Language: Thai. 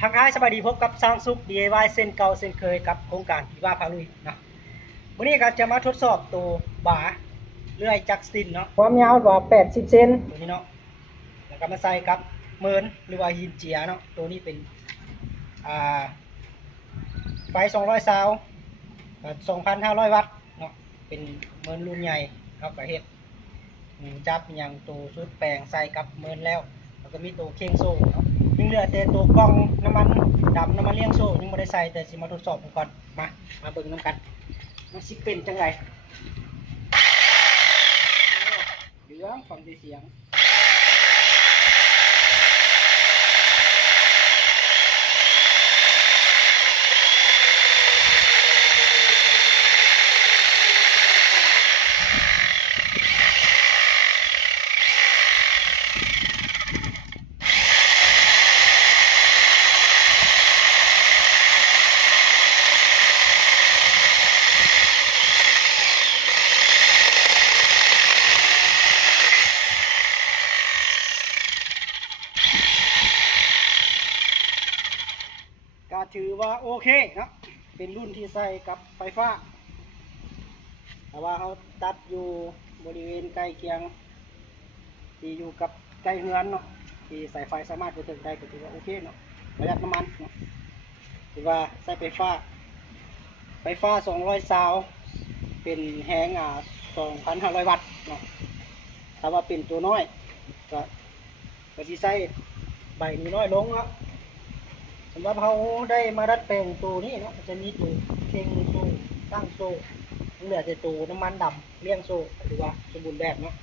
ทักทายสบายดีพบกับสร้างสุข DIY เส้นเก่าเส้นเคยกับโครงการที่ว่าพาลุยนะวันนี้ก็จะมาทดสอบตัวบาเลื่อยจักรสตินเนาะความยาวกว่า80เซนตัวนี้เนาะแล้วก็มาใส่กับเมินหรือว่าหินเจียเนาะตัวนี้เป็นอ่าไฟ200ซาว2,500 วัตต์เนาะเป็นเมินรุ่นใหญ่ครับก็เฮ็ดจับอย่างตัวชุดแปลงใส่กับเมินแล้วก็มีตัวเข่งโซ่เนาะยังเหลือแต่ตัวกล่องน้ำมันดำน้ำมันเลี้ยงโซ่ยังไม่ได้ใส่แต่สิมาทดสอบก่อนมาเบิ่งน้ำกันมันสิเป็นจังไงเหลืองฟังเสียงก็ถือว่าโอเคเนาะเป็นรุ่นที่ใส่กับไฟฟ้าแต่ว่าเขาตัดอยู่บริเวณใกล้เคียงที่อยู่กับใกล้เฮือนเนาะที่สายไฟสามารถไปถึงได้ก็ถือว่าโอเคเนาะประหยัดน้ำมันเนาะถือว่าใช้ไฟฟ้า200ซาวเป็นแฮง2,500 วัตต์เนาะถ้าว่าเป็นตัวน้อยก็สิใช้ใบนี้น้อยลงเนาะสำหรับเขาได้มาดัดแปลงตัวนี้เนาะจะมีตัวเข่งโซ่ตั้งโซ่เหลือแต่ตัวน้ำมันดำเลี้ยงโซ่หรือว่าสมบูรณ์แบบเนาะ